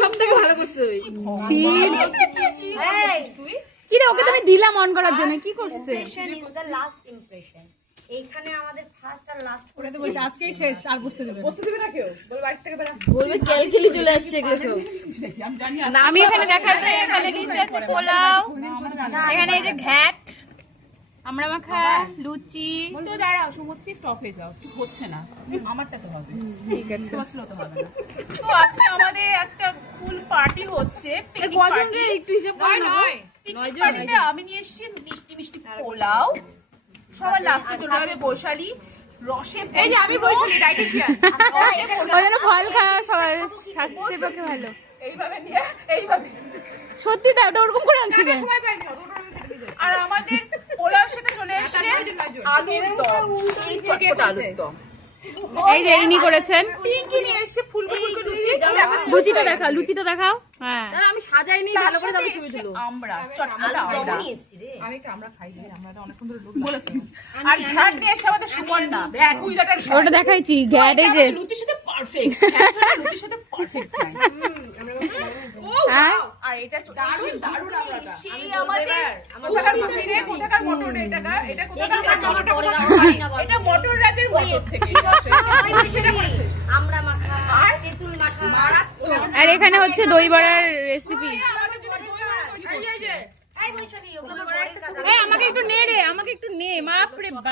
সবথেকে ভালো করছে কি রে ওকে তুমি দিলাম অন করার জন্য কি করছে এইখানে আমাদের ফার্স্ট আর লাস্ট করে দেবো আজকেই শেষ আর বসতে দেবে না কেউ বল বাড়ি থেকে বেরা বলবে ক্যালকেলি চলে আসছে এগুলো সব আমি জানি আমি এখানে দেখাচ্ছি এখানে ডিশ আছে পোলাও এখানে এই যে ঘ্যাট আমরা মাখা লুচি তো দাঁড়াও সমস্ত স্টপ হয়ে যাও হচ্ছে না আমারটা তো হবে ঠিক আছে তো হবে না তো আজকে আমাদের একটা ফুল পার্টি হচ্ছে কজন রে একটু হিসাব করে নয় পার্টিতে আমি নিয়ে এসেছি মিষ্টি মিষ্টি পোলাও সবার লাস্টে চলে যাবে বৈশালী রসে এই যে আমি বৈশালী ডাইটিশিয়ান ওই জন্য ফল খাওয়া সবার স্বাস্থ্যের পক্ষে ভালো এইভাবে নিয়ে এইভাবে সত্যি তাই ওটা ওরকম করে আনছি কেন সময় পাইনি অত ওটা আমি কেটে দিই আর আমাদের পোলাওর সাথে চলে এসেছে আলুর দম এই চটপটা আলুর দম এই যে ইনি করেছেন পিঙ্কি নিয়ে এসেছে ফুলকো লুচি লুচিটা দেখাও লুচিটা দেখাও হ্যাঁ না আমি সাজাইনি ভালো করে তবে ছবি তুলো আমরা চটপটা আমরা আমি আমরা খাই না আমরা অনেকক্ষণ ধরে লোক বলেছি আর ঘাট দিয়ে এসে আমাদের সুবর্ণা দেখ কুইলাটার ওটা দেখাইছি ঘ্যাট এই যে লুচির সাথে পারফেক্ট লুচির সাথে পারফেক্ট চাই হ্যাঁ আর এটা দারুণ দারুণ আমরা সেই আমাদের কোথাকার মটর এটা কোথাকার এটা মটর রাজের মটর থেকে আমরা মাখা আর তেঁতুল মাখা আর এখানে হচ্ছে দই বড়ার রেসিপি এই বৈশালী ওগুলো আমাকে একটু নে রে আমাকে একটু নে বাপ রে বাপ।